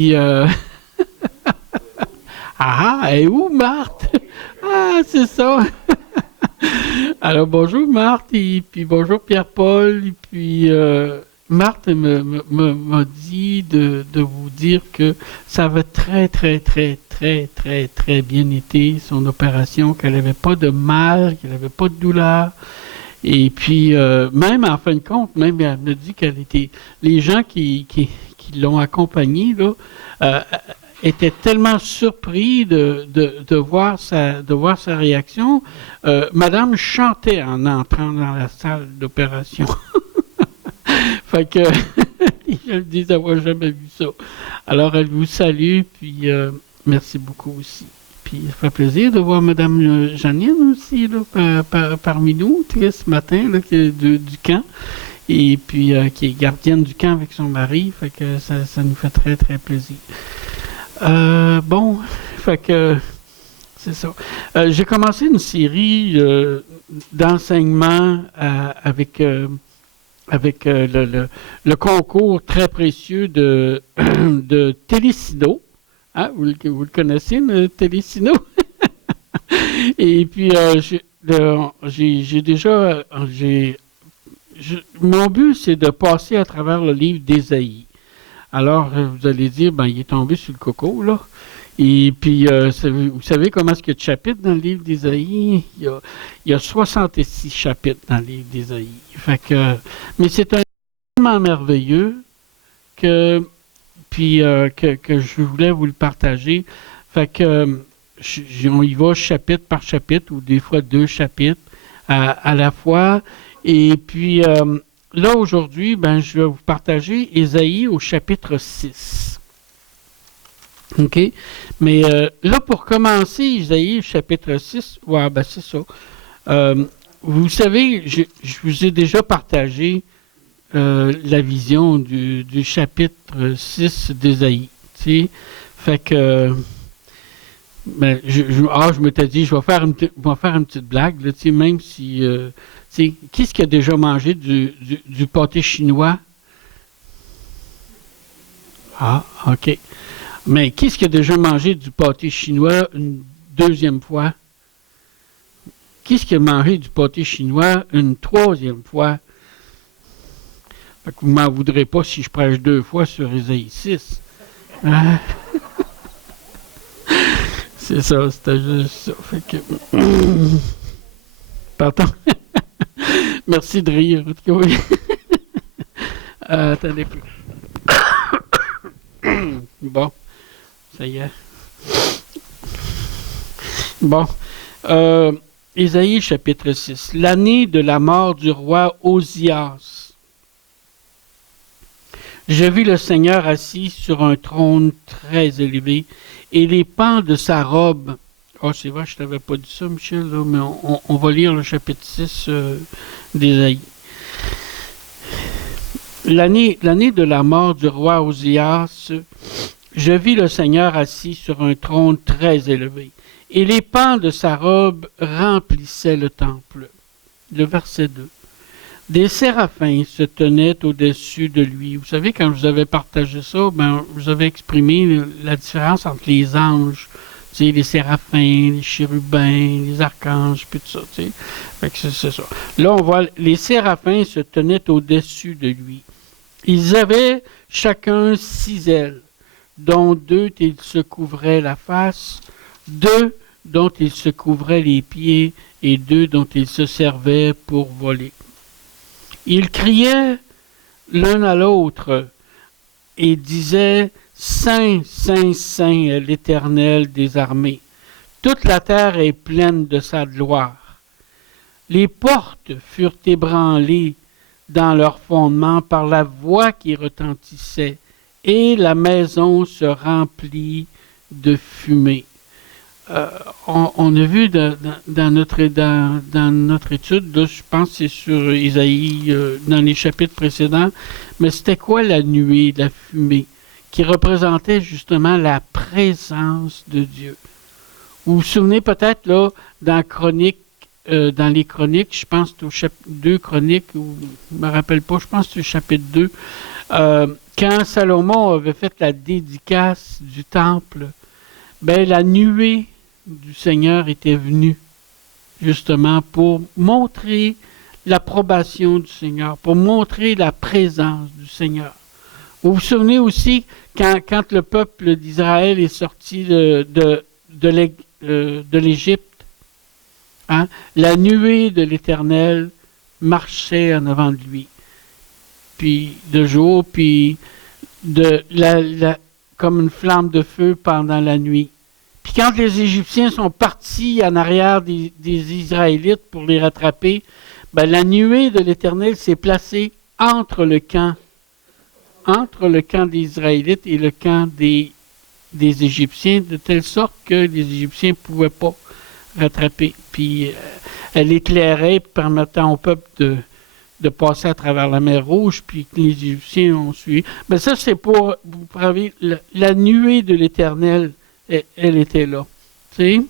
Puis, ah, elle est où, Marthe? Ah, c'est ça. Alors, bonjour, Marthe, et puis bonjour, Pierre-Paul. Et puis, Marthe m'a dit de vous dire que ça avait très, très, très, très, très, très bien été, son opération, qu'elle n'avait pas de mal, qu'elle n'avait pas de douleur. Et puis, même en fin de compte, même elle me dit qu'elle était. Les gens qui l'ont accompagnée, là, euh, étaient tellement surpris de voir sa réaction. Madame chantait en entrant dans la salle d'opération. Fait que, je le dis d'avoir jamais vu ça. Alors, elle vous salue, puis merci beaucoup aussi. Puis, ça fait plaisir de voir Madame Janine aussi, là, parmi nous, tu sais, ce matin, là, du camp. Et puis, qui est gardienne du camp avec son mari. Fait que ça nous fait très, très plaisir. Bon, fait que, c'est ça. J'ai commencé une série d'enseignements avec le concours très précieux de Télésino. Hein, vous le connaissez, le Télésino? Et puis, j'ai déjà... mon but, c'est de passer à travers le livre d'Ésaïe. Alors, vous allez dire, ben, il est tombé sur le coco, là. Et puis, vous savez comment est-ce qu'il y a de chapitres dans le livre d'Ésaïe? Il y a 66 chapitres dans le livre d'Ésaïe. Fait que, mais c'est un tellement merveilleux que, puis, que je voulais vous le partager. Fait que, on y va chapitre par chapitre, ou des fois deux chapitres à la fois. Et puis, là, aujourd'hui, ben, je vais vous partager Ésaïe au chapitre 6. OK? Mais là, pour commencer, Isaïe, chapitre 6, ouais, ben c'est ça. Vous savez, je vous ai déjà partagé la vision du chapitre 6 d'Ésaïe. Tu sais? Fait que, ben, je m'étais dit, je vais faire une petite blague, là, tu sais, même si, tu sais, qui est-ce qui a déjà mangé du pâté chinois? Ah, OK. Mais qui est-ce qui a déjà mangé du pâté chinois une deuxième fois? Qui est-ce qui a mangé du pâté chinois une troisième fois? Fait que vous m'en voudrez pas si je prêche deux fois sur Ésaïe 6. Hein? C'est ça, c'était juste ça. Fait que... Pardon. Merci de rire. En tout cas, oui. Attendez plus. Bon, ça y est. Bon. Ésaïe chapitre 6. L'année de la mort du roi Osias. Je vis le Seigneur assis sur un trône très élevé, et les pans de sa robe. Oh, c'est vrai, je t'avais pas dit ça, Michel, là, mais on va lire le chapitre 6 d'Ésaïe. L'année de la mort du roi Osias, je vis le Seigneur assis sur un trône très élevé, et les pans de sa robe remplissaient le temple. Le verset 2. Des séraphins se tenaient au-dessus de lui. Vous savez, quand je vous avais partagé ça, ben, je vous avais exprimé la différence entre les anges, tu sais, les séraphins, les chérubins, les archanges, puis tout ça, tu sais. Fait que c'est ça. Là, on voit, les séraphins se tenaient au-dessus de lui. Ils avaient chacun 6 ailes, dont 2 ils se couvraient la face, 2 dont ils se couvraient les pieds, et 2 dont ils se servaient pour voler. Ils criaient l'un à l'autre et disaient « Saint, Saint, Saint est l'Éternel des armées. Toute la terre est pleine de sa gloire. » Les portes furent ébranlées dans leur fondement par la voix qui retentissait, et la maison se remplit de fumée. On a vu dans notre étude, là, je pense que c'est sur Isaïe, dans les chapitres précédents, mais c'était quoi la nuée, la fumée, qui représentait justement la présence de Dieu. Vous vous souvenez peut-être, là, dans les chroniques, je pense que c'est au chapitre 2 chroniques, ou je ne me rappelle pas, je pense que c'est au chapitre 2, Quand Salomon avait fait la dédicace du temple, ben, la nuée du Seigneur était venue justement pour montrer l'approbation du Seigneur, pour montrer la présence du Seigneur. Vous vous souvenez aussi, quand le peuple d'Israël est sorti de l'Égypte, hein, la nuée de l'Éternel marchait en avant de lui. Puis de jour, puis comme une flamme de feu pendant la nuit. Puis quand les Égyptiens sont partis en arrière des Israélites pour les rattraper, ben, la nuée de l'Éternel s'est placée entre le camp des Israélites et le camp des Égyptiens, de telle sorte que les Égyptiens ne pouvaient pas rattraper. Puis elle éclairait, permettant au peuple de passer à travers la mer Rouge, puis que les Égyptiens ont suivi. Mais ça, c'est pour vous prouver, la nuée de l'Éternel, elle était là. Tu sais?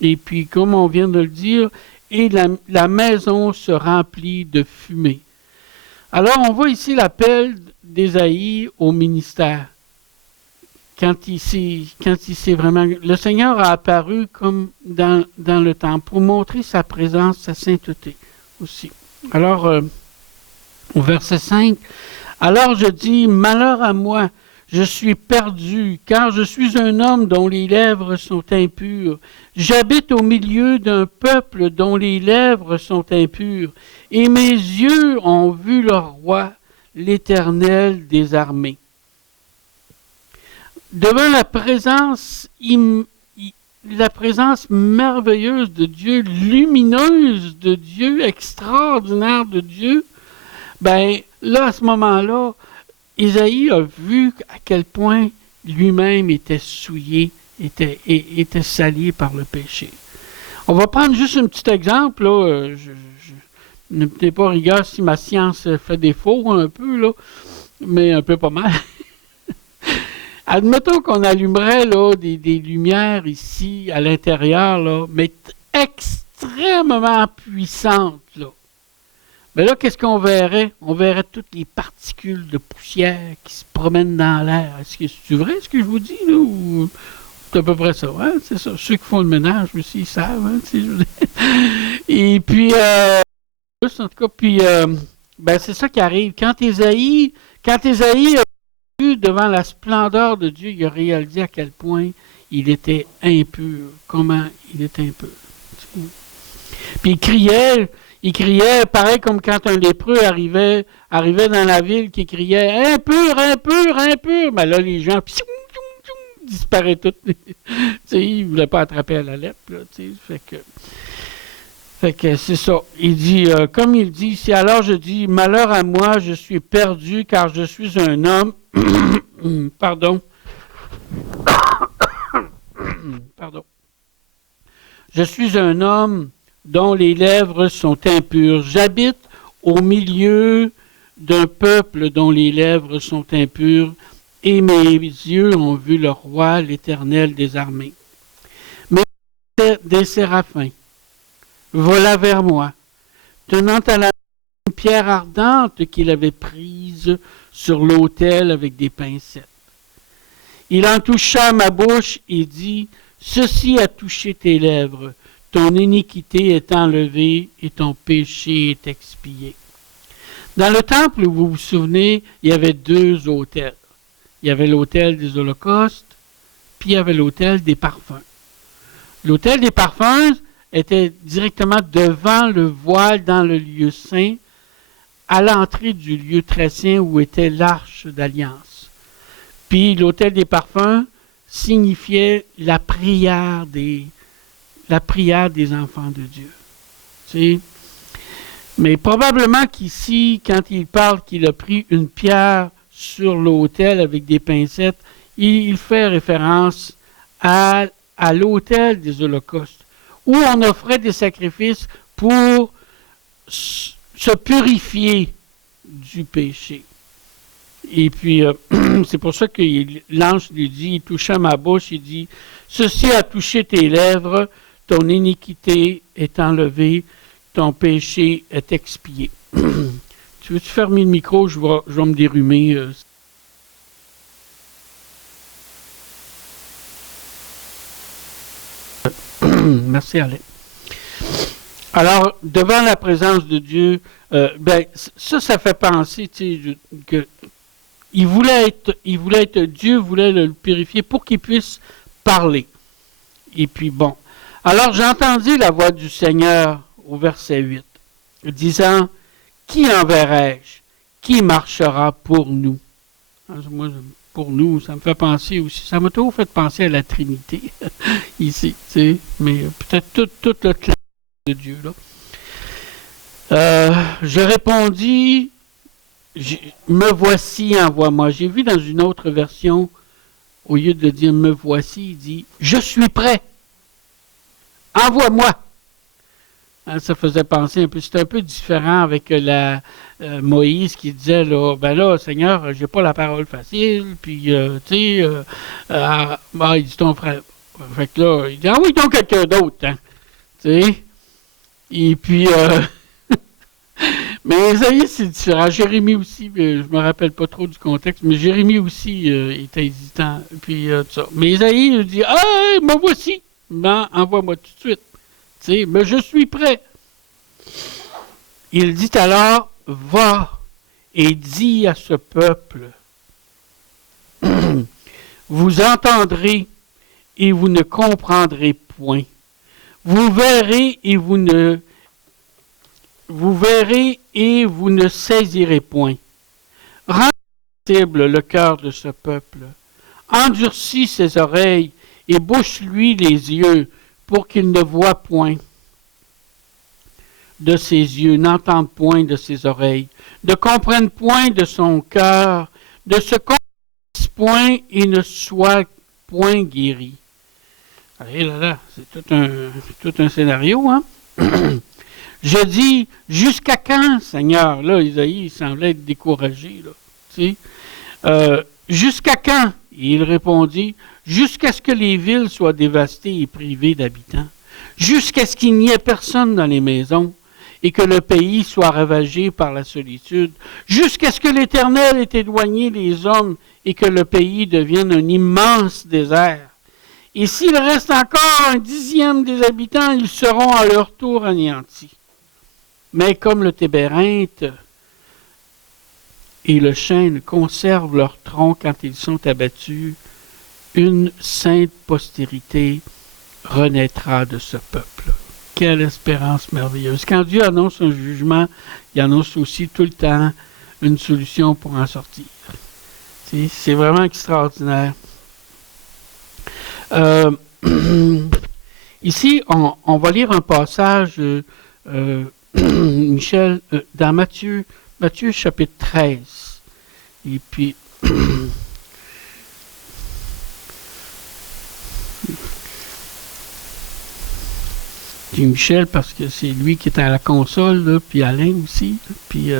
Et puis, comme on vient de le dire, et la maison se remplit de fumée. Alors, on voit ici l'appel d'Ésaïe au ministère. Quand il s'est vraiment... Le Seigneur a apparu comme dans le temple pour montrer sa présence, sa sainteté aussi. Alors, au verset 5, « Alors je dis, malheur à moi, je suis perdu, car je suis un homme dont les lèvres sont impures. J'habite au milieu d'un peuple dont les lèvres sont impures, et mes yeux ont vu le roi, l'Éternel des armées. » Devant la présence merveilleuse de Dieu, lumineuse de Dieu, extraordinaire de Dieu, ben là, à ce moment-là, Ésaïe a vu à quel point lui-même était souillé, était sali par le péché. On va prendre juste un petit exemple, là. Ne me tenez pas rigueur si ma science fait défaut un peu, là, mais un peu pas mal. Admettons qu'on allumerait là, des lumières ici, à l'intérieur, là, mais extrêmement puissantes, là. Mais là, qu'est-ce qu'on verrait? On verrait toutes les particules de poussière qui se promènent dans l'air. Est-ce que c'est vrai ce que je vous dis, là? Ou c'est à peu près ça, hein? C'est ça. Ceux qui font le ménage aussi, ils savent, hein? Et puis, en tout cas, puis, ben, c'est ça qui arrive. Quand Ésaïe a vu devant la splendeur de Dieu, il a réalisé à quel point il était impur. Comment il était impur. Puis il criait, pareil comme quand un lépreux arrivait dans la ville, qui criait « Impur, impur, impur ». Mais là, les gens disparaient tous. Ils ne voulaient pas attraper à la lèpre. Là, fait que c'est ça. Il dit, comme il dit ici, « Alors je dis, malheur à moi, je suis perdu, car je suis un homme. » Pardon. Pardon. « Je suis un homme dont les lèvres sont impures. J'habite au milieu d'un peuple dont les lèvres sont impures, et mes yeux ont vu le roi, l'Éternel des armées. » Mais des séraphins vola vers moi, tenant à la main une pierre ardente qu'il avait prise sur l'autel avec des pincettes. Il en toucha ma bouche et dit, « Ceci a touché tes lèvres. Ton iniquité est enlevée et ton péché est expié. » Dans le temple, vous vous souvenez, il y avait deux autels. Il y avait l'autel des holocaustes, puis il y avait l'autel des parfums. L'autel des parfums était directement devant le voile dans le lieu saint, à l'entrée du lieu très saint où était l'arche d'alliance. Puis l'autel des parfums signifiait la prière des enfants de Dieu. Tu sais? Mais probablement qu'ici, quand il parle qu'il a pris une pierre sur l'autel avec des pincettes, il fait référence à l'autel des holocaustes, où on offrait des sacrifices pour se purifier du péché. Et puis, c'est pour ça que l'ange lui dit, il toucha ma bouche, il dit, « Ceci a touché tes lèvres, ton iniquité est enlevée, ton péché est expié. » Tu Tu veux-tu fermer le micro? Je vais me dérhumer. Merci, Alain. Alors, devant la présence de Dieu, ça fait penser, tu sais, que il voulait être Dieu, voulait le purifier pour qu'il puisse parler. Et puis bon. Alors j'entendis la voix du Seigneur au verset 8, disant, qui enverrai-je? Qui marchera pour nous? Moi, pour nous, ça me fait penser aussi, ça m'a toujours fait penser à la Trinité, ici, tu sais, mais peut-être tout le clan de Dieu, là. Je répondis, me voici, envoie-moi. J'ai vu dans une autre version, au lieu de dire me voici, il dit, je suis prêt. Envoie-moi. Hein, ça faisait penser un peu, c'était un peu différent avec Moïse qui disait, là, ben là, Seigneur, j'ai pas la parole facile, puis, tu sais, il dit ton frère. Fait que là, il dit, ah oui, donc quelqu'un d'autre, hein, tu sais. Et puis, mais Isaïe, c'est différent. Jérémie aussi, je me rappelle pas trop du contexte, mais Jérémie aussi était hésitant, puis tout ça. Mais Isaïe, il dit, ah, me voici, ben, envoie-moi tout de suite. Tu sais, mais je suis prêt. Il dit alors, va et dis à ce peuple, vous entendrez et vous ne comprendrez point. Vous verrez et vous ne saisirez point. Rends sensible le cœur de ce peuple. Endurcis ses oreilles et bouche-lui les yeux pour qu'il ne voie point de ses yeux, n'entende point de ses oreilles, ne comprenne point de son cœur, ne se convertisse point et ne soit point guéri. Allez là, c'est tout un scénario, hein? Je dis, jusqu'à quand, Seigneur? Là, Isaïe, il semblait être découragé, là. Tu sais? Jusqu'à quand? Et il répondit, jusqu'à ce que les villes soient dévastées et privées d'habitants, jusqu'à ce qu'il n'y ait personne dans les maisons, et que le pays soit ravagé par la solitude, jusqu'à ce que l'Éternel ait éloigné les hommes et que le pays devienne un immense désert. Et s'il reste encore 1/10 des habitants, ils seront à leur tour anéantis. Mais comme le tébérinth et le chêne conservent leur tronc quand ils sont abattus, une sainte postérité renaîtra de ce peuple. Quelle espérance merveilleuse. Quand Dieu annonce un jugement, il annonce aussi tout le temps une solution pour en sortir. C'est vraiment extraordinaire. Ici, on va lire un passage, Michel, dans Matthieu chapitre 13. Et puis, Michel, parce que c'est lui qui est à la console, là, puis Alain aussi, puis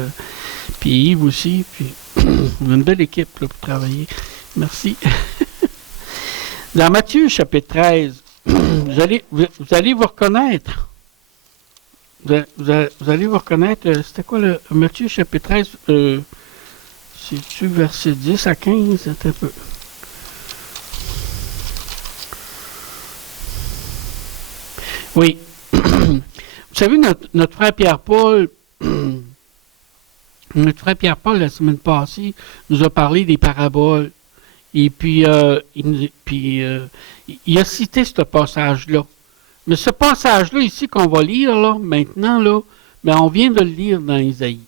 Yves aussi, puis on a une belle équipe là, pour travailler. Merci. Dans Matthieu chapitre 13, vous allez vous reconnaître. Vous allez vous reconnaître, c'était quoi le Matthieu chapitre 13, c'est-tu verset 10 à 15, c'est un peu. Oui. Vous savez, notre frère Pierre-Paul, la semaine passée, nous a parlé des paraboles. Et puis, il a cité ce passage-là. Mais ce passage-là, ici, qu'on va lire, là, maintenant, là, ben, on vient de le lire dans Isaïe.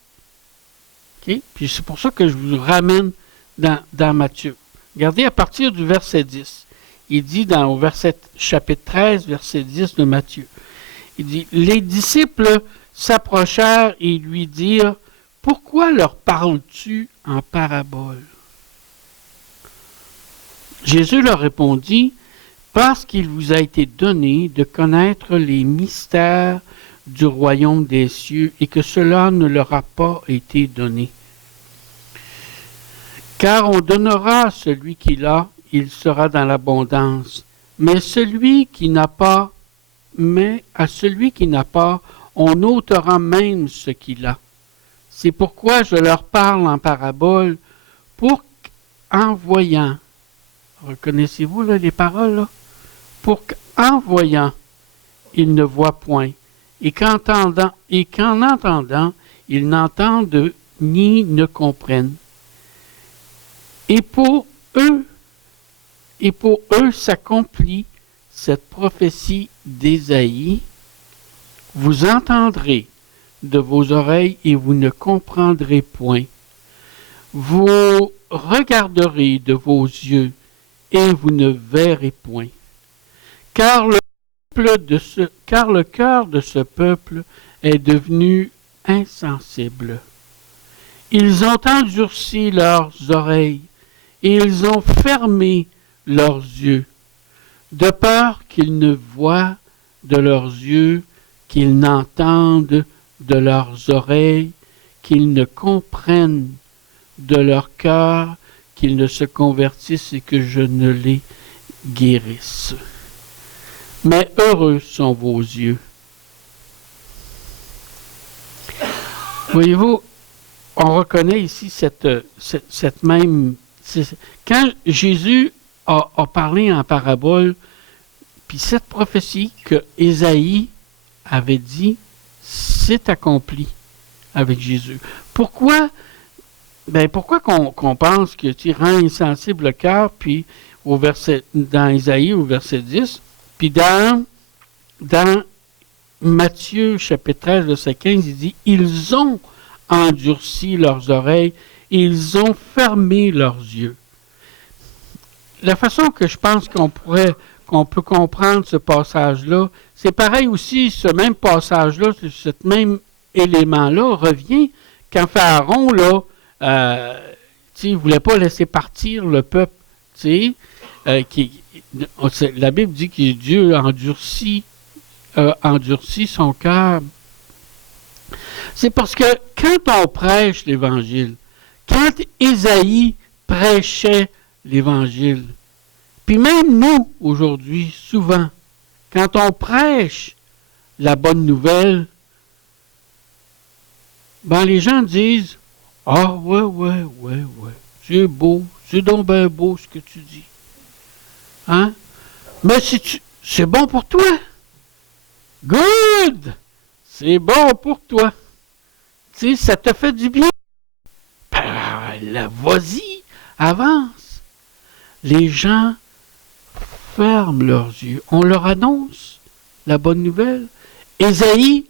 Okay? Puis c'est pour ça que je vous ramène dans Matthieu. Regardez à partir du verset 10. Il dit au chapitre 13, verset 10 de Matthieu. Il dit, les disciples s'approchèrent et lui dirent, pourquoi leur parles-tu en parabole? Jésus leur répondit, parce qu'il vous a été donné de connaître les mystères du royaume des cieux et que cela ne leur a pas été donné. Car on donnera à celui qui l'a, il sera dans l'abondance. Mais à celui qui n'a pas, on ôtera même ce qu'il a. C'est pourquoi je leur parle en parabole, pour qu'en voyant, reconnaissez-vous là, les paroles, là? Pour qu'en voyant, ils ne voient point, et qu'en entendant, ils n'entendent ni ne comprennent. Et pour eux s'accomplit cette prophétie d'Ésaïe. Vous entendrez de vos oreilles et vous ne comprendrez point. Vous regarderez de vos yeux et vous ne verrez point. Car le cœur de ce peuple est devenu insensible. Ils ont endurci leurs oreilles et ils ont fermé leurs yeux, de peur qu'ils ne voient de leurs yeux, qu'ils n'entendent de leurs oreilles, qu'ils ne comprennent de leur cœur, qu'ils ne se convertissent et que je ne les guérisse. Mais heureux sont vos yeux. Voyez-vous, on reconnaît ici cette même... Quand Jésus a parlé en parabole, puis cette prophétie que Ésaïe avait dit, c'est accompli avec Jésus. Pourquoi? Ben pourquoi qu'on pense que tu rends insensible le cœur, puis dans Ésaïe, au verset 10, puis dans Matthieu, chapitre 13, verset 15, il dit, ils ont endurci leurs oreilles, et ils ont fermé leurs yeux. La façon que je pense qu'on peut comprendre ce passage-là, c'est pareil aussi, ce même passage-là, ce même élément-là revient quand Pharaon, là, il ne voulait pas laisser partir le peuple. La Bible dit que Dieu endurcit son cœur. C'est parce que quand on prêche l'Évangile, quand Ésaïe prêchait l'Évangile, puis même nous, aujourd'hui, souvent, quand on prêche la bonne nouvelle, ben les gens disent « Ah, ouais, c'est beau, c'est donc bien beau ce que tu dis. Hein? Mais c'est bon pour toi. Good! C'est bon pour toi. Tu sais, ça te fait du bien. Vas-y, avance. » Les gens ferment leurs yeux. On leur annonce la bonne nouvelle. Ésaïe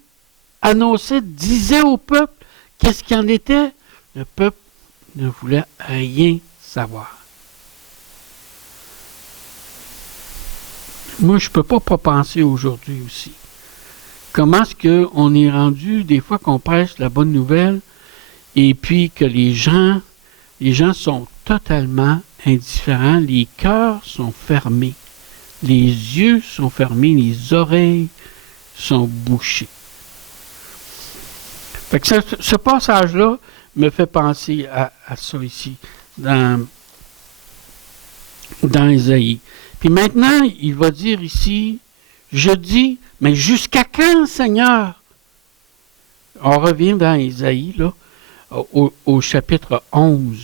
disait au peuple qu'est-ce qu'il en était. Le peuple ne voulait rien savoir. Moi, je ne peux pas penser aujourd'hui aussi. Comment est-ce qu'on est rendu des fois qu'on prêche la bonne nouvelle et puis que les gens sont totalement indifférents, les cœurs sont fermés, les yeux sont fermés, les oreilles sont bouchées. Fait que ce passage-là me fait penser à ça ici, dans Ésaïe. Puis maintenant, il va dire ici, je dis, mais jusqu'à quand, Seigneur? On revient dans Ésaïe, là, au chapitre 11.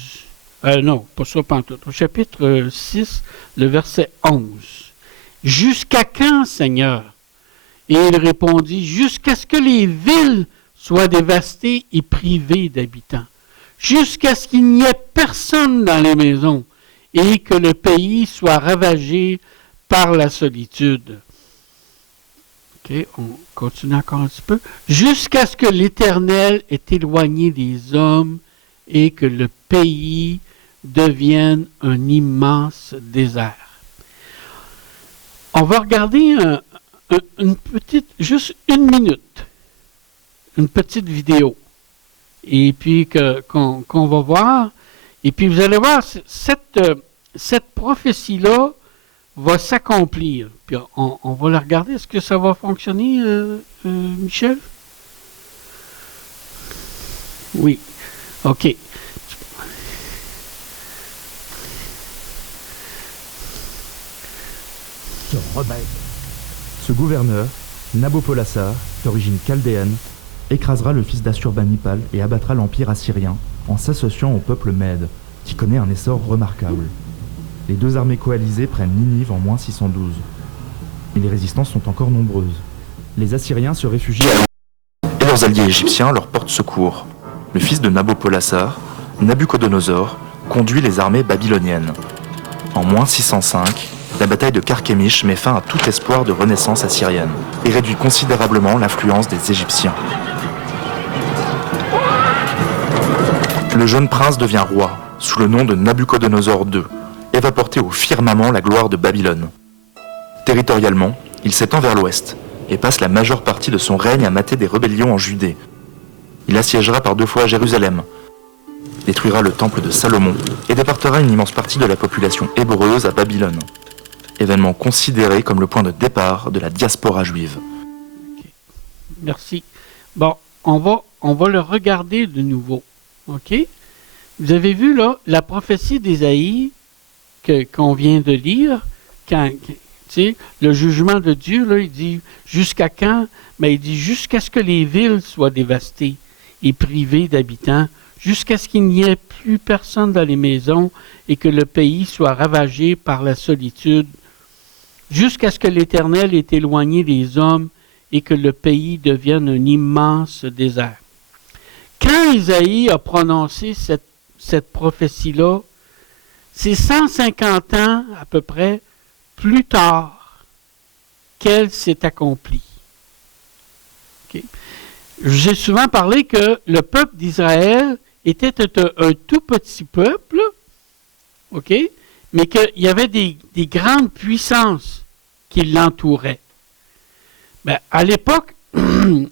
Non, pas ça pantoute. Au chapitre 6, le verset 11. Jusqu'à quand, Seigneur? Et il répondit, jusqu'à ce que les villes soient dévastées et privées d'habitants, jusqu'à ce qu'il n'y ait personne dans les maisons et que le pays soit ravagé par la solitude. OK, on continue encore un petit peu. Jusqu'à ce que l'Éternel ait éloigné des hommes et que le pays devienne un immense désert. On va regarder juste une minute, une petite vidéo, et puis qu'on va voir. Et puis vous allez voir, cette prophétie-là va s'accomplir. Puis on va la regarder. Est-ce que ça va fonctionner, Michel? Oui. OK. Ce gouverneur, Nabopolassar, d'origine chaldéenne, écrasera le fils d'Ashurbanipal et abattra l'empire assyrien en s'associant au peuple Mède, qui connaît un essor remarquable. Les deux armées coalisées prennent Ninive en moins 612. Mais les résistances sont encore nombreuses. Les Assyriens se réfugient et leurs alliés égyptiens leur portent secours. Le fils de Nabopolassar, Nabuchodonosor, conduit les armées babyloniennes. En moins 605, la bataille de Carchemish met fin à tout espoir de renaissance assyrienne et réduit considérablement l'influence des Égyptiens. Le jeune prince devient roi, sous le nom de Nabuchodonosor II, et va porter au firmament la gloire de Babylone. Territorialement, il s'étend vers l'ouest, et passe la majeure partie de son règne à mater des rébellions en Judée. Il assiégera par 2 fois Jérusalem, détruira le temple de Salomon, et déportera une immense partie de la population hébreuse à Babylone. Événement considéré comme le point de départ de la diaspora juive. Okay. Merci. Bon, on va le regarder de nouveau. OK? Vous avez vu là la prophétie d'Ésaïe qu'on vient de lire, quand le jugement de Dieu, là, il dit jusqu'à quand? Mais il dit jusqu'à ce que les villes soient dévastées et privées d'habitants, jusqu'à ce qu'il n'y ait plus personne dans les maisons et que le pays soit ravagé par la solitude, jusqu'à ce que l'Éternel ait éloigné des hommes et que le pays devienne un immense désert. Quand Isaïe a prononcé cette prophétie-là, c'est 150 ans à peu près plus tard qu'elle s'est accomplie. Okay. J'ai souvent parlé que le peuple d'Israël était un tout petit peuple, OK, mais qu'il y avait des grandes puissances qui l'entouraient. Ben, à l'époque, il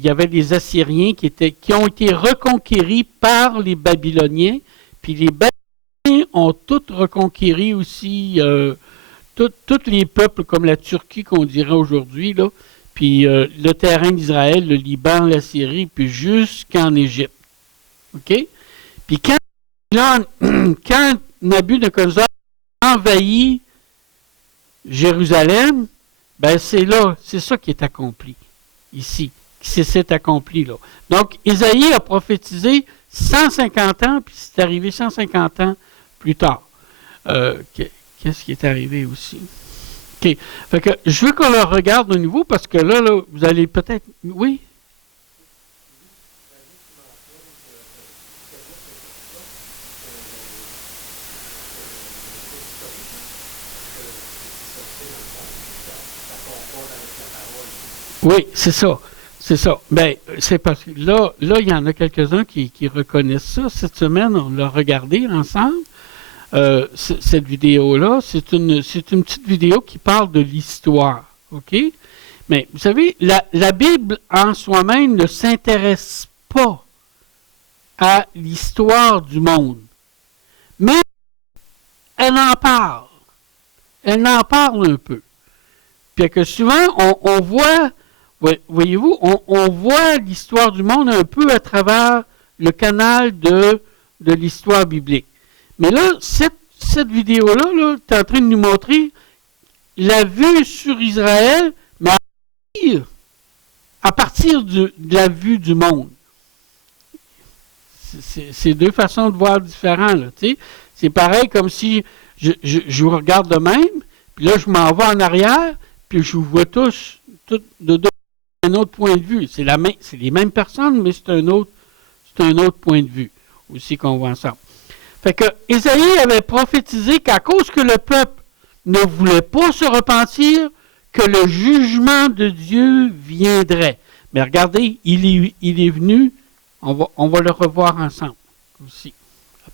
y avait des Assyriens qui ont été reconquéris par les Babyloniens, puis les Babyloniens ont tous reconquéri aussi tous les peuples comme la Turquie qu'on dirait aujourd'hui, là, puis le terrain d'Israël, le Liban, la Syrie, puis jusqu'en Égypte. OK? Puis quand Nabuchodonosor envahit Jérusalem, ben c'est ça qui est accompli ici, qui s'est accompli là. Donc, Isaïe a prophétisé 150 ans, puis c'est arrivé 150 ans plus tard. Qu'est-ce qui est arrivé aussi? OK. Fait que je veux qu'on le regarde de nouveau parce que là vous allez peut-être... Oui? Oui, c'est ça. C'est ça. Ben, c'est parce que là, il y en a quelques-uns qui reconnaissent ça. Cette semaine, on l'a regardé ensemble. Cette vidéo-là, c'est une petite vidéo qui parle de l'histoire. OK? Mais vous savez, la Bible en soi-même ne s'intéresse pas à l'histoire du monde. Mais elle en parle. Elle en parle un peu. Puis que souvent, on voit... Voyez-vous, on voit l'histoire du monde un peu à travers le canal de l'histoire biblique. Mais là, cette vidéo-là, tu es en train de nous montrer la vue sur Israël, mais à partir de la vue du monde. C'est deux façons de voir différentes. C'est pareil comme si je vous regarde de même, puis là, je m'en vais en arrière, puis je vous vois tous de un autre point de vue. C'est les mêmes personnes, mais c'est un autre point de vue aussi qu'on voit ensemble. Fait que Ésaïe avait prophétisé qu'à cause que le peuple ne voulait pas se repentir, que le jugement de Dieu viendrait. Mais regardez, il est venu, on va le revoir ensemble aussi.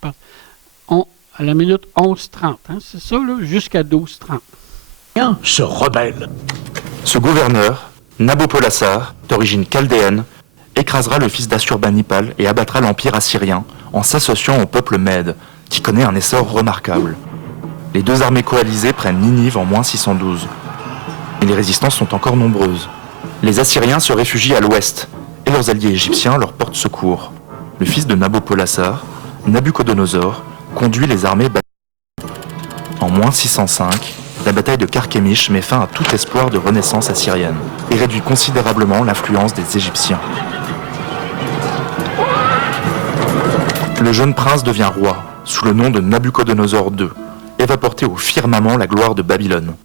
À la minute 11:30, hein, c'est ça, là, jusqu'à 12:30. Se rebelle. Ce gouverneur, Nabopolassar, d'origine chaldéenne, écrasera le fils d'Ashurbanipal et abattra l'empire assyrien en s'associant au peuple Mède, qui connaît un essor remarquable. Les deux armées coalisées prennent Ninive en moins 612. Mais les résistances sont encore nombreuses. Les Assyriens se réfugient à l'ouest, et leurs alliés égyptiens leur portent secours. Le fils de Nabopolassar, Nabuchodonosor, conduit les armées babyloniennes. En moins 605, La bataille de Carchemish met fin à tout espoir de renaissance assyrienne et réduit considérablement l'influence des Égyptiens. Le jeune prince devient roi, sous le nom de Nabuchodonosor II, et va porter au firmament la gloire de Babylone.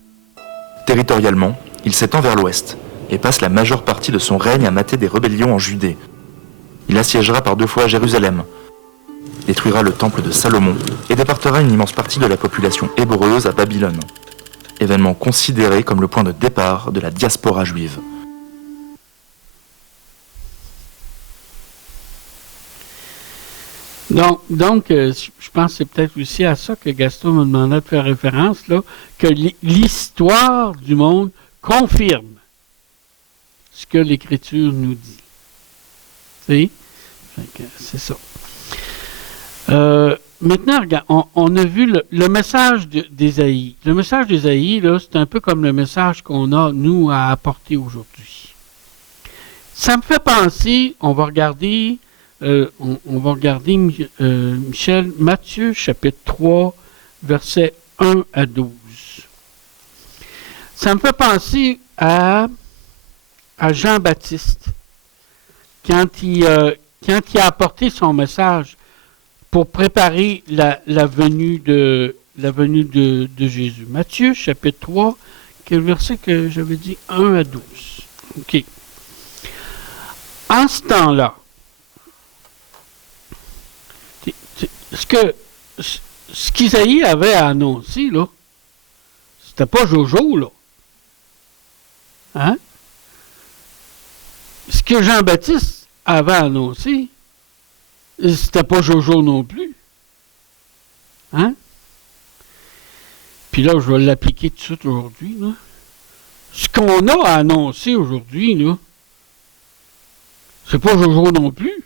Territorialement, il s'étend vers l'ouest, et passe la majeure partie de son règne à mater des rébellions en Judée. Il assiégera par 2 fois Jérusalem, détruira le temple de Salomon, et déportera une immense partie de la population hébreuse à Babylone. Événement considéré comme le point de départ de la diaspora juive. Donc, je pense que c'est peut-être aussi à ça que Gaston me demandait de faire référence, là, que l'histoire du monde confirme ce que l'Écriture nous dit. Tu sais? C'est ça. Maintenant, regarde, on a vu le message d'Ésaïe. Le message d'Ésaïe, là, c'est un peu comme le message qu'on a, nous, à apporter aujourd'hui. Ça me fait penser, on va regarder, Michel, Matthieu, chapitre 3, versets 1 à 12. Ça me fait penser à Jean-Baptiste, quand il a apporté son message pour préparer la venue de Jésus. Matthieu, chapitre 3, quel verset que j'avais dit? 1 à 12. OK. En ce temps-là, ce qu'Isaïe avait annoncé, là, c'était pas Jojo, là. Hein? Ce que Jean-Baptiste avait annoncé, c'était pas Jojo non plus. Hein? Puis là, je vais l'appliquer tout de suite aujourd'hui, là. Ce qu'on a annoncé aujourd'hui, là, c'est pas Jojo non plus.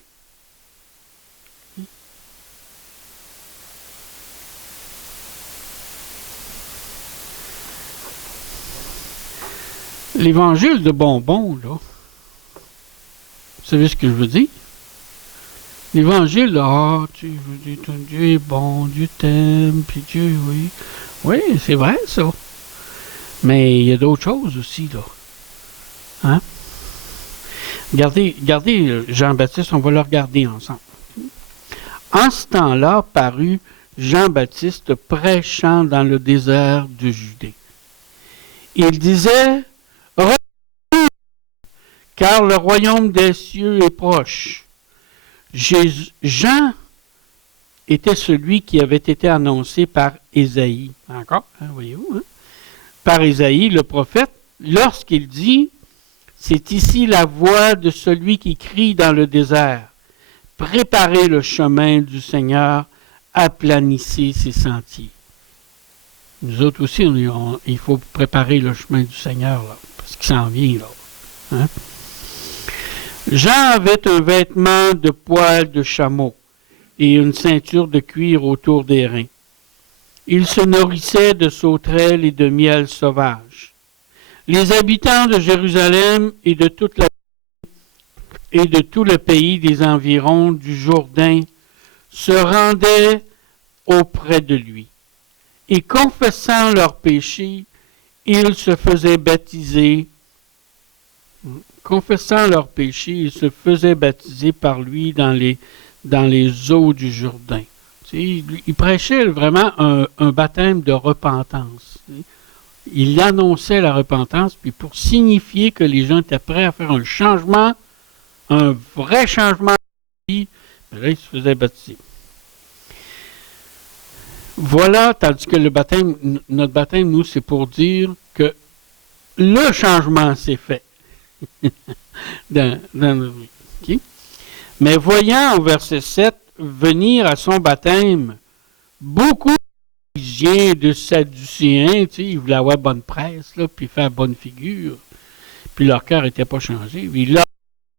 L'évangile de bonbons, là, vous savez ce que je veux dire? L'évangile, là, Dieu est bon, Dieu t'aime, puis Dieu, oui. Oui, c'est vrai, ça. Mais il y a d'autres choses aussi, là. Hein? Regardez Jean-Baptiste, on va le regarder ensemble. En ce temps-là, parut Jean-Baptiste prêchant dans le désert de Judée. Il disait, repentez, car le royaume des cieux est proche. Jean était celui qui avait été annoncé par Ésaïe. Encore, hein, voyez-vous, hein? Par Ésaïe, le prophète, lorsqu'il dit, c'est ici la voix de celui qui crie dans le désert. Préparez le chemin du Seigneur, aplanissez ses sentiers. Nous autres aussi, il faut préparer le chemin du Seigneur, là, parce qu'il s'en vient, là. Hein? Jean avait un vêtement de poil de chameau et une ceinture de cuir autour des reins. Il se nourrissait de sauterelles et de miel sauvage. Les habitants de Jérusalem et de tout le pays des environs du Jourdain se rendaient auprès de lui. Et confessant leurs péchés, ils se faisaient baptiser. Confessant leurs péchés, ils se faisaient baptiser par lui dans les eaux du Jourdain. Il prêchait vraiment un baptême de repentance. Il annonçait la repentance, puis pour signifier que les gens étaient prêts à faire un changement, un vrai changement de vie, là, ils se faisaient baptiser. Voilà, tandis que notre baptême, nous, c'est pour dire que le changement s'est fait dans notre vie. Okay? Mais voyant au verset 7 venir à son baptême beaucoup de pharisiens et de sadducéens, ils voulaient avoir bonne presse, là, puis faire bonne figure, puis leur cœur n'était pas changé. Il leur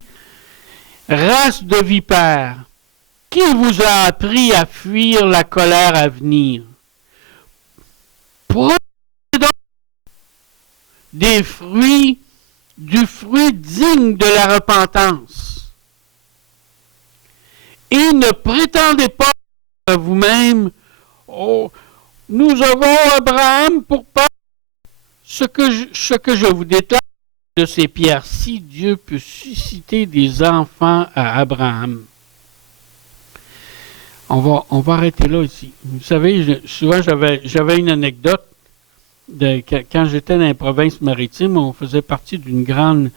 dit, race de vipères, qui vous a appris à fuir la colère à venir? Prenez donc du fruit digne de la repentance. Et ne prétendez pas à vous-même, oh, nous avons Abraham pour père, ce que je vous déclare de ces pierres-ci, Dieu peut susciter des enfants à Abraham. On va arrêter là ici. Vous savez, souvent j'avais une anecdote. Quand j'étais dans les provinces maritimes, on faisait partie d'une grande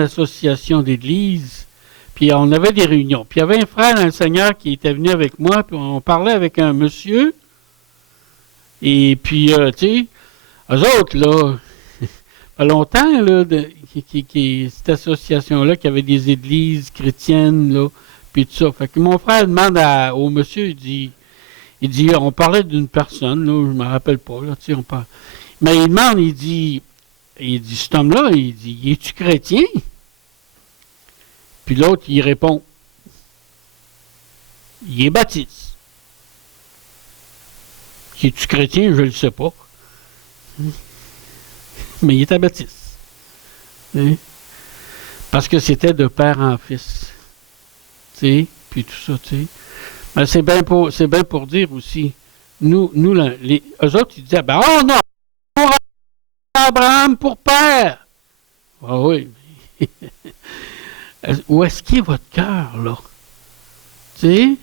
association d'églises. Puis on avait des réunions. Puis il y avait un frère dans le Seigneur qui était venu avec moi, puis on parlait avec un monsieur. Et puis, tu sais, eux autres, là, pas longtemps, là, cette association-là, qui avait des églises chrétiennes, là, puis tout ça. Fait que mon frère demande au monsieur, il dit, on parlait d'une personne, là, je me rappelle pas, là, tu sais, on parle. Mais il demande, il dit, cet homme-là, il dit, es-tu chrétien? Puis l'autre, il répond, il est baptiste. Es-tu chrétien? Je ne le sais pas. Mais il était baptiste. Parce que c'était de père en fils. Puis tout ça, tu sais. Mais c'est bien pour dire aussi, eux autres, ils disaient, ben, oh non, pour Abraham pour père. Ah oui. Où est-ce qu'il est votre cœur, là? Tu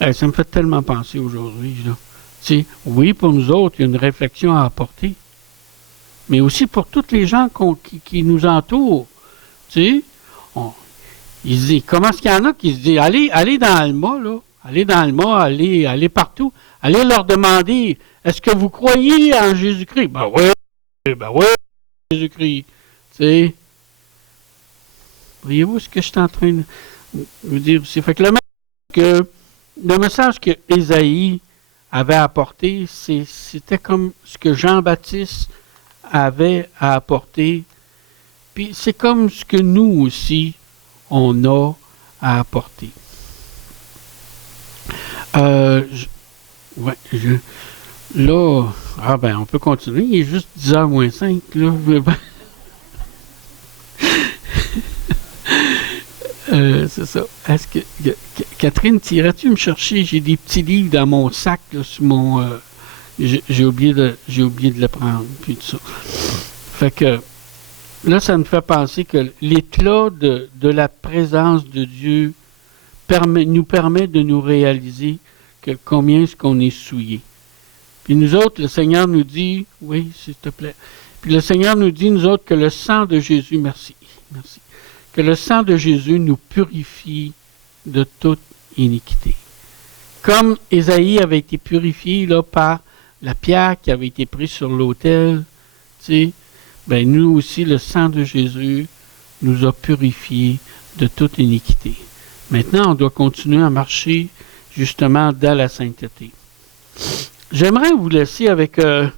sais? Ça me fait tellement penser aujourd'hui, là. Tu sais, oui, pour nous autres, il y a une réflexion à apporter. Mais aussi pour tous les gens qui nous entourent. Tu sais? Ils se disent, comment est-ce qu'il y en a qui se disent, allez dans Alma, là. Allez dans Alma, allez partout. Allez leur demander, est-ce que vous croyez en Jésus-Christ? Ben oui, Jésus-Christ. Tu sais? Voyez-vous ce que je suis en train de vous dire aussi? Fait que le message que Ésaïe avait apporté, c'était comme ce que Jean-Baptiste avait à apporter. Puis c'est comme ce que nous aussi, on a à apporter. Là, on peut continuer. Il est juste 10h moins 5, là. C'est ça. Est-ce que Catherine, irais-tu me chercher? J'ai des petits livres dans mon sac, là, sur mon. J'ai oublié de le prendre, puis tout ça. Fait que là, ça me fait penser que l'éclat de la présence de Dieu nous permet de nous réaliser que combien est-ce qu'on est souillé. Puis nous autres, le Seigneur nous dit, oui, s'il te plaît. Puis le Seigneur nous dit, nous autres, que le sang de Jésus, merci, que le sang de Jésus nous purifie de toute iniquité. Comme Ésaïe avait été purifié là, par la pierre qui avait été prise sur l'autel, tu sais, ben nous aussi, le sang de Jésus nous a purifiés de toute iniquité. Maintenant, on doit continuer à marcher justement dans la sainteté. J'aimerais vous laisser avec un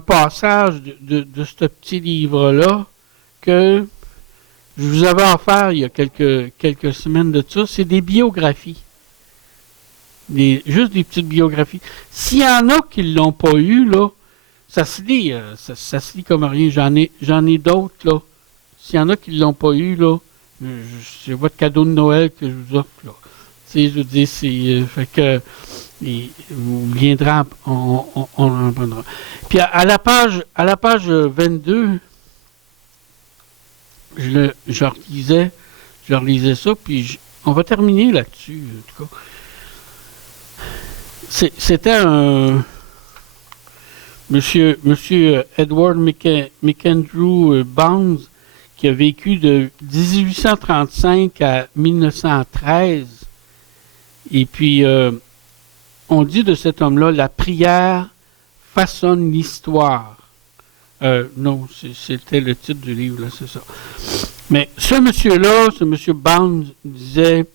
passage de ce petit livre-là que je vous avais offert il y a quelques semaines de ça. C'est des biographies. Juste des petites biographies. S'il y en a qui ne l'ont pas eu, là, ça se lit, ça se lit comme rien. J'en ai d'autres, là. S'il y en a qui ne l'ont pas eu, là, c'est votre cadeau de Noël que je vous offre, là. Tu sais, je vous dis, c'est... fait que... vous viendrez, on en prendra. Puis à la page 22, je relisais ça, puis on va terminer là-dessus, en tout cas. C'était un... Monsieur Edward McAndrew Barnes, qui a vécu de 1835 à 1913. Et puis, on dit de cet homme-là, la prière façonne l'histoire. Non, c'était le titre du livre, là, c'est ça. Mais ce monsieur-là, ce monsieur Barnes, disait,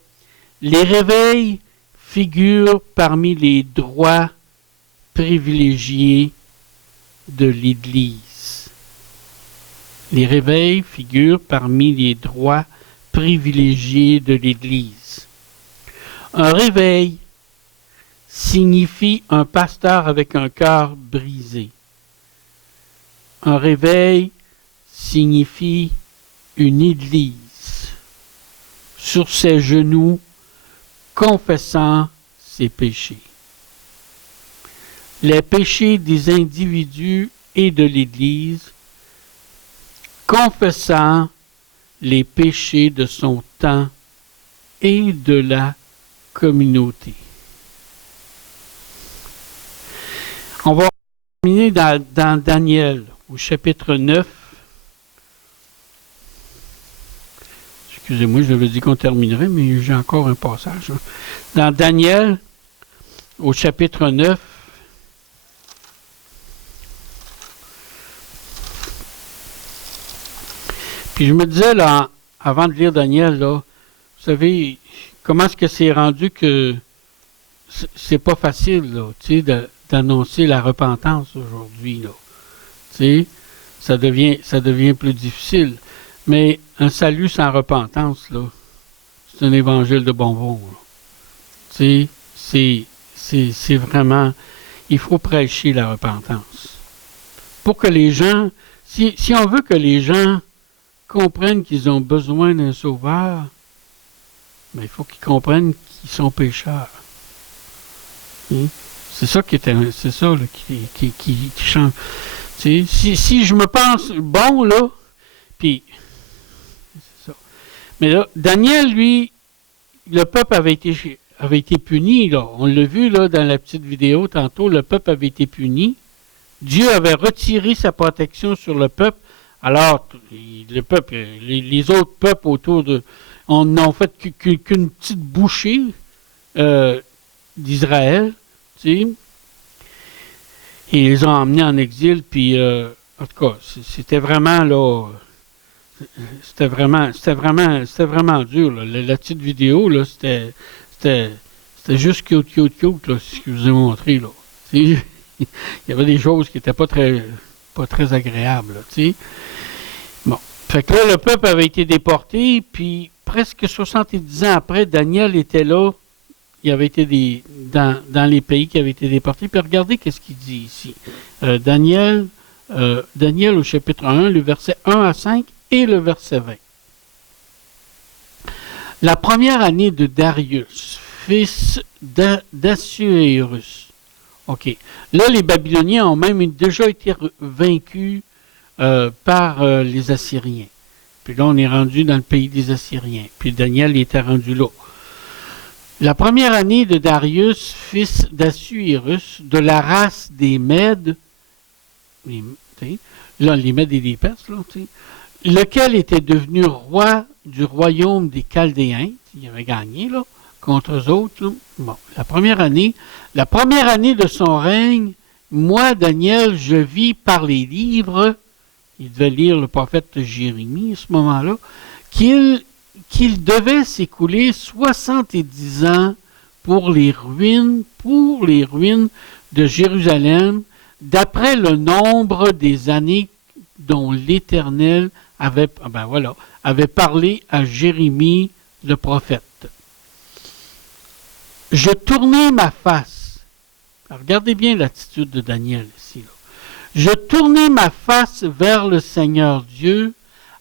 les réveils figurent parmi les droits privilégiés de l'Église. Les réveils figurent parmi les droits privilégiés de l'Église. Un réveil signifie un pasteur avec un cœur brisé. Un réveil signifie une Église sur ses genoux confessant ses péchés. Les péchés des individus et de l'Église, confessant les péchés de son temps et de la communauté. On va terminer dans Daniel, au chapitre 9. Excusez-moi, j'avais dit qu'on terminerait, mais j'ai encore un passage. Dans Daniel, au chapitre 9, puis je me disais, là, avant de lire Daniel, là, vous savez, comment est-ce que c'est rendu que c'est pas facile, là, tu sais, d'annoncer la repentance aujourd'hui, là. Tu sais, ça devient plus difficile. Mais un salut sans repentance, là, c'est un évangile de bonbons, là. Tu sais, c'est vraiment... Il faut prêcher la repentance. Pour que les gens... Si on veut que les gens comprennent qu'ils ont besoin d'un sauveur, ben, il faut qu'ils comprennent qu'ils sont pécheurs. Hein? C'est ça qui est... C'est ça là, qui change. Tu sais, si je me pense bon, là, puis... C'est ça. Mais là, Daniel, lui, le peuple avait été puni, là. On l'a vu là, dans la petite vidéo tantôt, le peuple avait été puni. Dieu avait retiré sa protection sur le peuple. Alors, le peuple, les autres peuples autour de... On n'ont fait qu'une petite bouchée d'Israël, tu sais. Et ils les ont emmenés en exil, puis en tout cas, c'était vraiment là... C'était vraiment dur, là. La petite vidéo, là, c'était juste cute, là, ce que je vous ai montré, là. Il y avait des choses qui n'étaient pas très agréables, là, tu sais. Bon. Fait que là, le peuple avait été déporté, puis presque 70 ans après, Daniel était là. Il avait été dans les pays qui avaient été déportés. Puis regardez qu'est-ce qu'il dit ici. Daniel au chapitre 1, le verset 1 à 5 et le verset 20. La première année de Darius, fils d'Assuérus. OK. Là, les Babyloniens ont même déjà été vaincus par les Assyriens. Puis là, on est rendu dans le pays des Assyriens. Puis Daniel était rendu là. La première année de Darius, fils d'Assuérus, de la race des Mèdes, les Mèdes et les Perses, là, lequel était devenu roi du royaume des Chaldéens, il avait gagné là, contre eux autres. Là. Bon, la première année de son règne, moi, Daniel, je vis par les livres, il devait lire le prophète Jérémie à ce moment-là, qu'il devait s'écouler 70 ans pour les ruines de Jérusalem, d'après le nombre des années dont l'Éternel avait parlé à Jérémie le prophète. Je tournai ma face. Alors, regardez bien l'attitude de Daniel ici. Là. Je tournai ma face vers le Seigneur Dieu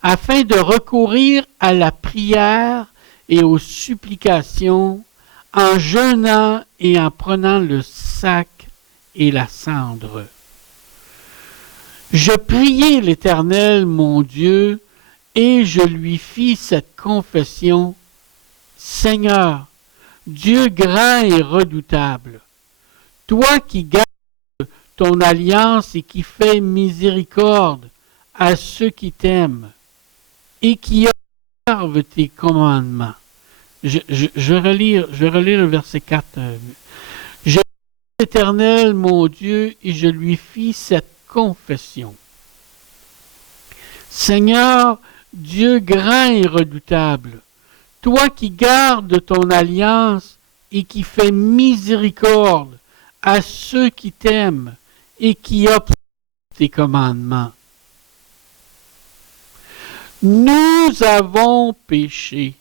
afin de recourir à la prière et aux supplications en jeûnant et en prenant le sac et la cendre. Je priai l'Éternel, mon Dieu, et je lui fis cette confession. Seigneur, Dieu grand et redoutable, toi qui gardes ton alliance et qui fais miséricorde à ceux qui t'aiment et qui observent tes commandements. Je relis le verset 4. Je prie l'Éternel, mon Dieu, et je lui fis cette confession. Seigneur, Dieu grand et redoutable, toi qui gardes ton alliance et qui fais miséricorde à ceux qui t'aiment et qui observent tes commandements. Nous avons péché.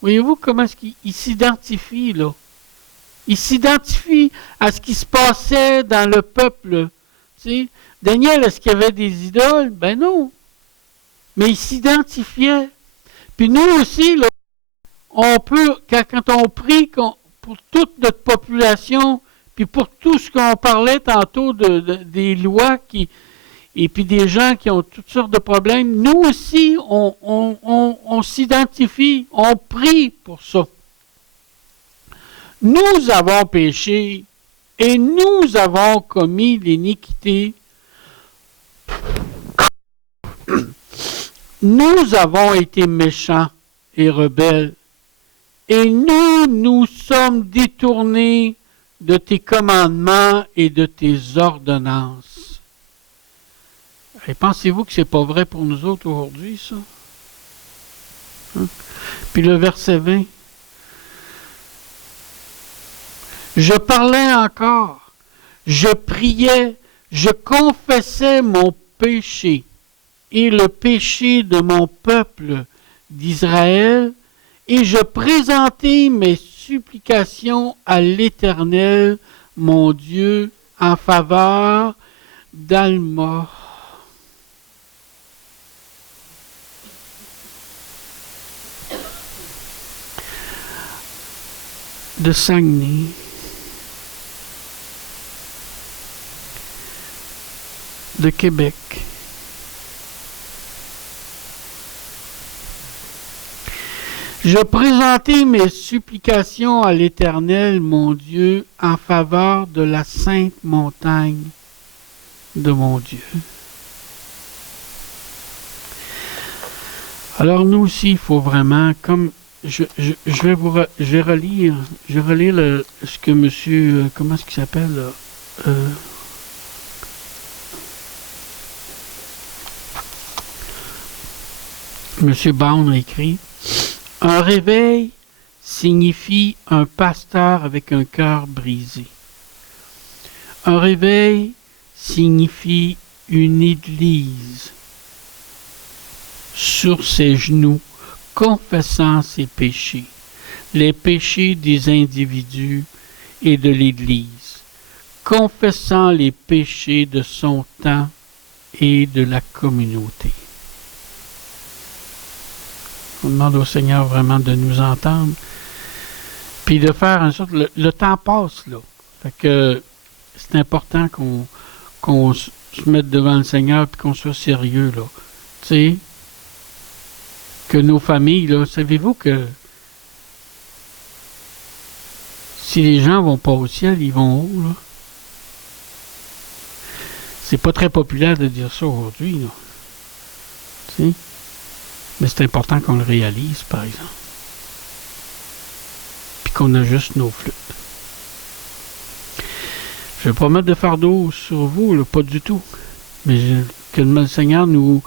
Voyez-vous comment est-ce qu'il s'identifie, là? Il s'identifie à ce qui se passait dans le peuple. Tu sais, Daniel, est-ce qu'il y avait des idoles? Ben non. Mais il s'identifiait. Puis nous aussi, là, on peut, quand on prie pour toute notre population, puis pour tout ce qu'on parlait tantôt des lois et puis des gens qui ont toutes sortes de problèmes, nous aussi, on s'identifie, on prie pour ça. Nous avons péché et nous avons commis l'iniquité. Nous avons été méchants et rebelles. Et nous sommes détournés de tes commandements et de tes ordonnances. Et pensez-vous que c'est pas vrai pour nous autres aujourd'hui, ça? Hein? Puis le verset 20. Je parlais encore, je priais, je confessais mon péché et le péché de mon peuple d'Israël, et je présentai mes supplications à l'Éternel, mon Dieu, en faveur d'Alma. De Saguenay. De Québec. Je présentai mes supplications à l'Éternel, mon Dieu, en faveur de la sainte montagne de mon Dieu. Alors nous aussi, il faut vraiment, comme je vais relire ce que monsieur, comment est-ce qu'il s'appelle là? Monsieur Baum a écrit. Un réveil signifie un pasteur avec un cœur brisé. Un réveil signifie une église sur ses genoux, confessant ses péchés, les péchés des individus et de l'église, confessant les péchés de son temps et de la communauté. On demande au Seigneur vraiment de nous entendre, puis de faire en sorte, le temps passe là. Fait que c'est important qu'on se mette devant le Seigneur puis qu'on soit sérieux là. Tu sais, que nos familles là, savez-vous que si les gens vont pas au ciel, ils vont où là? C'est pas très populaire de dire ça aujourd'hui là. Tu sais. Mais c'est important qu'on le réalise, par exemple. Puis qu'on ajuste nos flûtes. Je ne vais pas mettre de fardeau sur vous, là, pas du tout. Mais que le Seigneur nous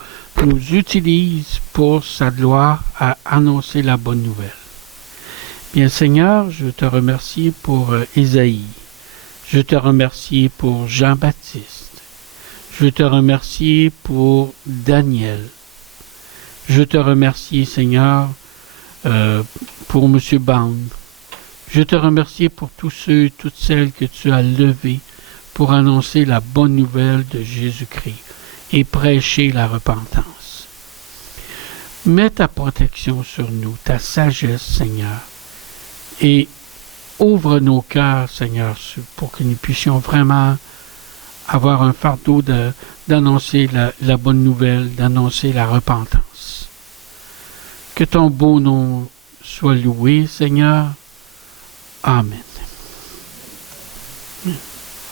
utilise pour sa gloire à annoncer la bonne nouvelle. Bien, Seigneur, je te remercie pour Ésaïe. Je te remercie pour Jean-Baptiste. Je te remercie pour Daniel. Je te remercie, Seigneur, pour M. Baum. Je te remercie pour tous ceux et toutes celles que tu as levés pour annoncer la bonne nouvelle de Jésus-Christ et prêcher la repentance. Mets ta protection sur nous, ta sagesse, Seigneur, et ouvre nos cœurs, Seigneur, pour que nous puissions vraiment avoir un fardeau d'annoncer la bonne nouvelle, d'annoncer la repentance. Que ton beau nom soit loué, Seigneur. Amen.